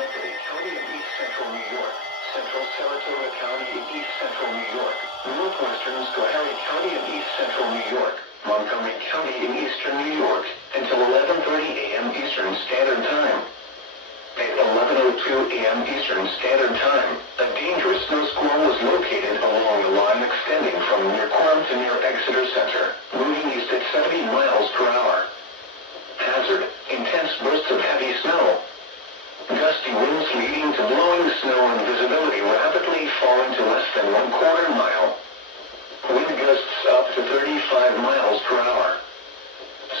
Schenectady County in east central New York, central Saratoga County in east central New York, northwestern Squall County in east central New York, Montgomery County in eastern New York, until 11:30 a.m. Eastern Standard Time. At 11:02 a.m. Eastern Standard Time, a dangerous snow squall was located along a line extending from near Quam to near Exeter Center, moving east at 70 miles per hour. Hazard: intense bursts of heavy snow. Gusty winds leading to blowing snow and visibility rapidly falling to less than 1/4 mile. Wind gusts up to 35 miles per hour.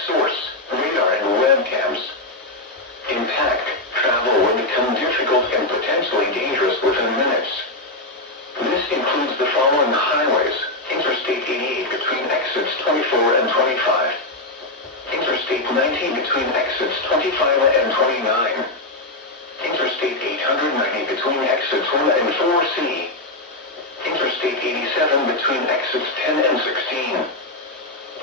Source: radar and webcams. Impact: travel will become difficult and potentially dangerous within minutes. This includes the following highways: Interstate 88 between exits 24 and 25. Interstate 90 between exits 25 and 29. Interstate 890 between exits 1 and 4C. Interstate 87 between exits 10 and 16.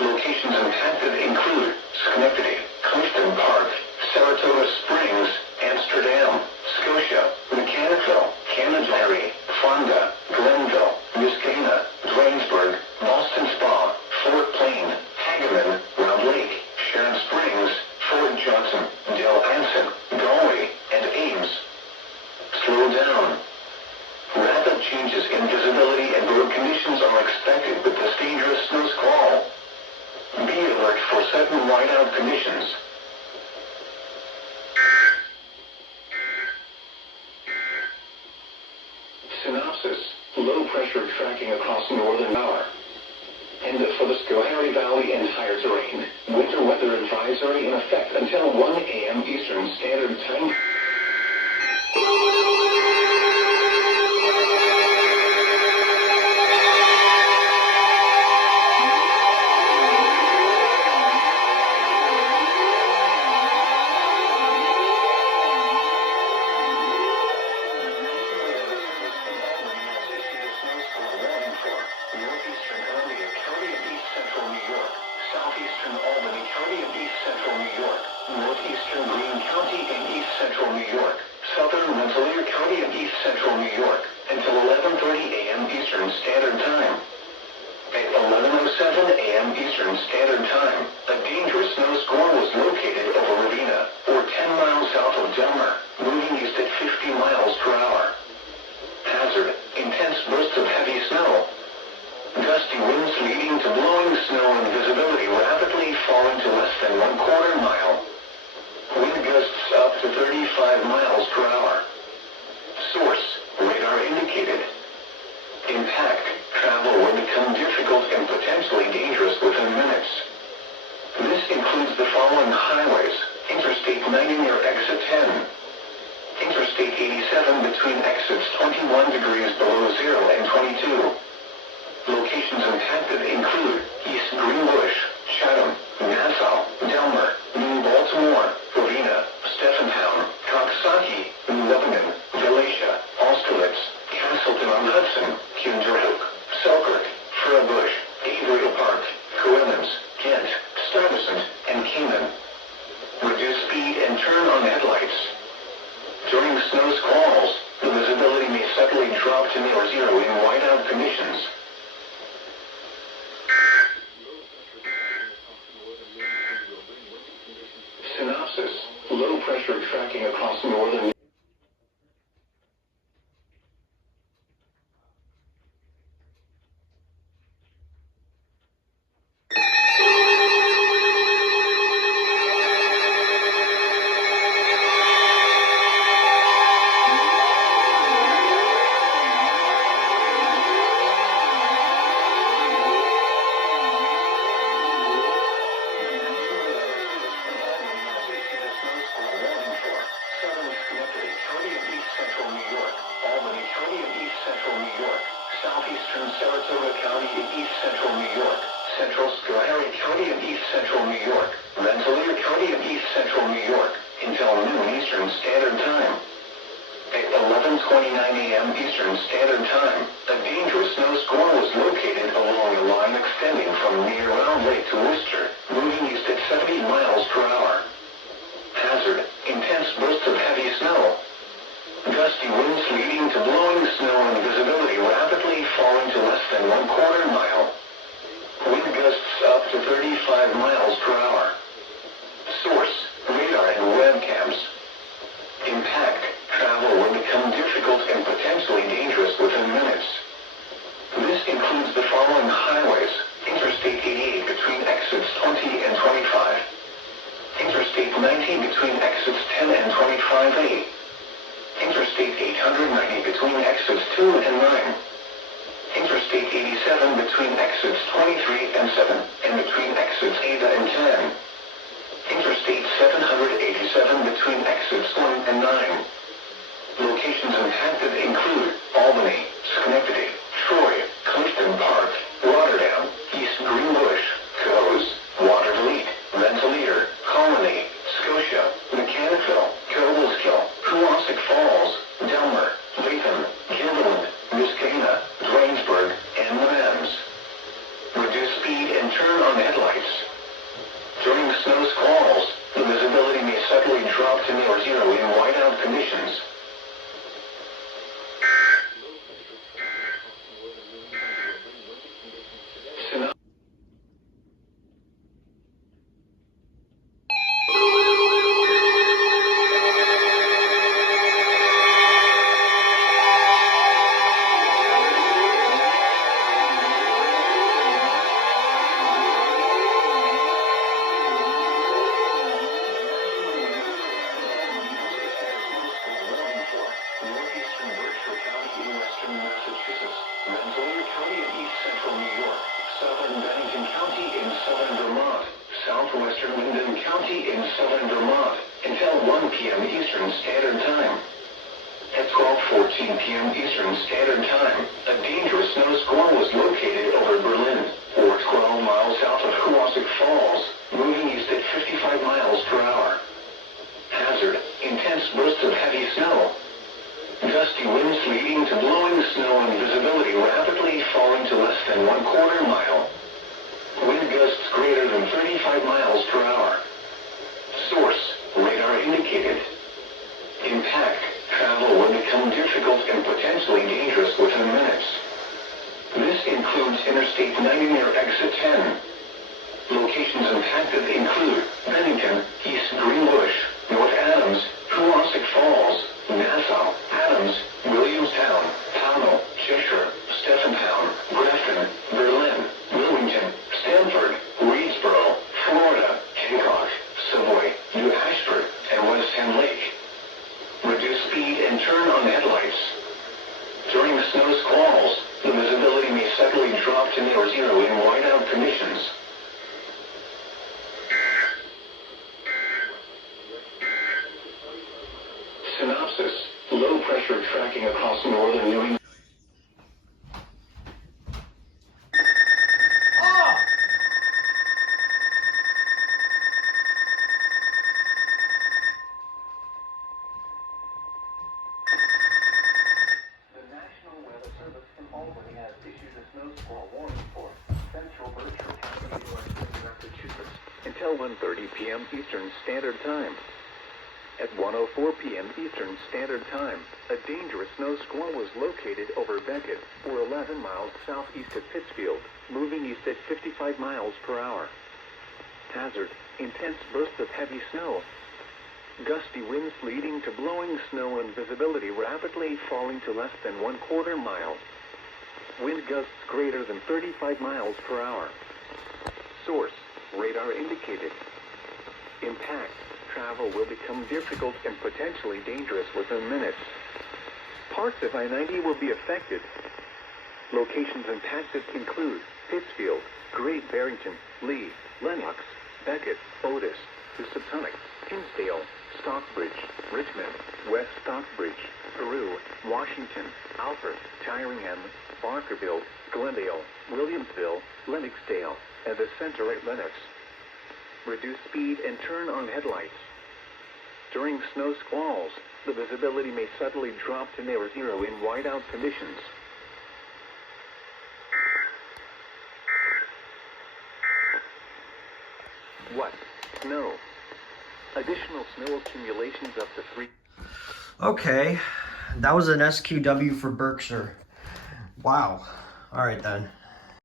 Locations impacted include Schenectady, Clifton Park, Saratoga Springs, Amsterdam, Scotia, Mechanicville, Canterbury, Fonda, Glenville, Muscana, Drainsburg, Boston Spa, Fort Plain, Hagerman, Round Lake, Sharon Springs, Fort Johnson, Del Anson, Galway, and Ames. Slow down. Rapid changes in visibility and road conditions are expected with this dangerous snow squall. Be alert for sudden whiteout conditions. Synopsis: low pressure tracking across northern hour. And for the Squall Valley and higher terrain, winter weather advisory in effect until 1 a.m. Eastern Standard Time. Northeastern Columbia County in east central New York, southeastern Albany County in east central New York, northeastern Greene County in east central New York, southern Rensselaer County in east central New York, until 11:30 a.m. Eastern Standard Time. At 11:07 a.m. Eastern Standard Time, a dangerous snow squall was located over Ravenna, or 10 miles south of Delmar, moving east at 50 miles per hour. Hazard: intense bursts of heavy snow. Gusty winds leading to blowing snow and visibility rapidly falling to less than 1/4 mile. Wind gusts up to 35 miles per hour. Source: radar indicated. Impact: travel will become difficult and potentially dangerous within minutes. This includes the following highways: Interstate 90 near exit 10. Interstate 87 between exits 21 degrees below 0 and 22. Locations impacted include East Greenbush, Chatham, Nassau, Delmar, New Baltimore, Ravenna, Stephentown, Coxsackie, New Lebanon, Galatia, Austerlitz, Castleton-on-Hudson, Kinderhook, Selkirk, Furbush, Averill Park, Coevens, Kent, Stuyvesant, and Keenan. Reduce speed and turn on headlights. During snow squalls, the visibility may suddenly drop to near zero in whiteout conditions. Synopsis: low pressure tracking across northern. Southeastern Saratoga County in east central New York, central Squall County in east central New York, Rensselaer County in east central New York, until noon Eastern Standard Time. At 11:29 a.m. Eastern Standard Time, a dangerous snow squall was located along a line extending from near Round Lake to Worcester, moving east at 70 miles per hour. Hazard: intense bursts of heavy snow. Gusty winds leading to blowing snow and visibility rapidly falling to less than 1/4 mile. Wind gusts up to 35 miles per hour. Source, radar and webcams. Impact, travel will become difficult and potentially dangerous within minutes. This includes the following highways: Interstate 88 between exits 20 and 25. Interstate 90 between exits 10 and 25A. Interstate 890 between exits 2 and 9. Interstate 87 between exits 23 and 7, and between exits 8 and 10. Interstate 787 between exits 1 and 9. Locations impacted include Albany, Schenectady, Troy, Clifton Park, Rotterdam, East Greenbush, Coes, Watervliet, Rensselaer, Colony, Scotia, Mechanicville, Cobleskill, Kewasik Falls, Delmer, Latham, Gilliland, Muscatine, Drainsburg, and Rams. Reduce speed and turn on headlights. During snow squalls, the visibility may suddenly drop to near zero in whiteout conditions. Rensselaer County in east central New York, southern Bennington County in southern Vermont, southwestern Windham County in southern Vermont, until 1 p.m. Eastern Standard Time. At 12:14 p.m. Eastern Standard Time, a dangerous snow squall was located over Berlin, or 12 miles south of Kewasik Falls, moving east at 55 miles per hour. Hazard, intense bursts of heavy snow. Gusty winds leading to blowing snow and visibility rapidly falling to less than 1/4 mile. Wind gusts greater than 35 miles per hour. Source, radar indicated. Impact, travel will become difficult and potentially dangerous within minutes. This includes Interstate 90 near exit 10. Locations impacted include Bennington, East Greenbush, North Adams, Kewasik Falls, Nassau, Adams, Williamstown, Pownell, Cheshire, Stephentown, Grafton, Berlin, Wilmington, Stamford, Reedsboro, Florida, Hancock, Savoy, New Ashford, and West Ham Lake. Reduce speed and turn on headlights. During snow squalls, the visibility may suddenly drop to near zero in whiteout conditions. Synopsis, low pressure tracking across northern New England. The National Weather Service in Albany has issued a snow squall warning for central Berkshire County, New York, Massachusetts until 1:30 p.m. Eastern Standard Time. At 1:04 p.m. Eastern Standard Time, a dangerous snow squall was located over Beckett, or 11 miles southeast of Pittsfield, moving east at 55 miles per hour. Hazard, intense bursts of heavy snow. Gusty winds leading to blowing snow and visibility rapidly falling to less than 1/4 mile. Wind gusts greater than 35 miles per hour. Source, radar indicated. Impact, travel will become difficult and potentially dangerous within minutes. Parts of I-90 will be affected. Locations impacted include Pittsfield, Great Barrington, Lee, Lenox, Beckett, Otis, Housatonic, Hinsdale, Stockbridge, Richmond, West Stockbridge, Peru, Washington, Alfred, Tyringham, Barkerville, Glendale, Williamsville, Lennoxdale, and the center at Lenox. Reduce speed and turn on headlights. During snow squalls, the visibility may suddenly drop to near zero in whiteout conditions. What? Snow. Additional snow accumulations up to 3. Okay, That was an SQW for Berkshire. Wow. All right then.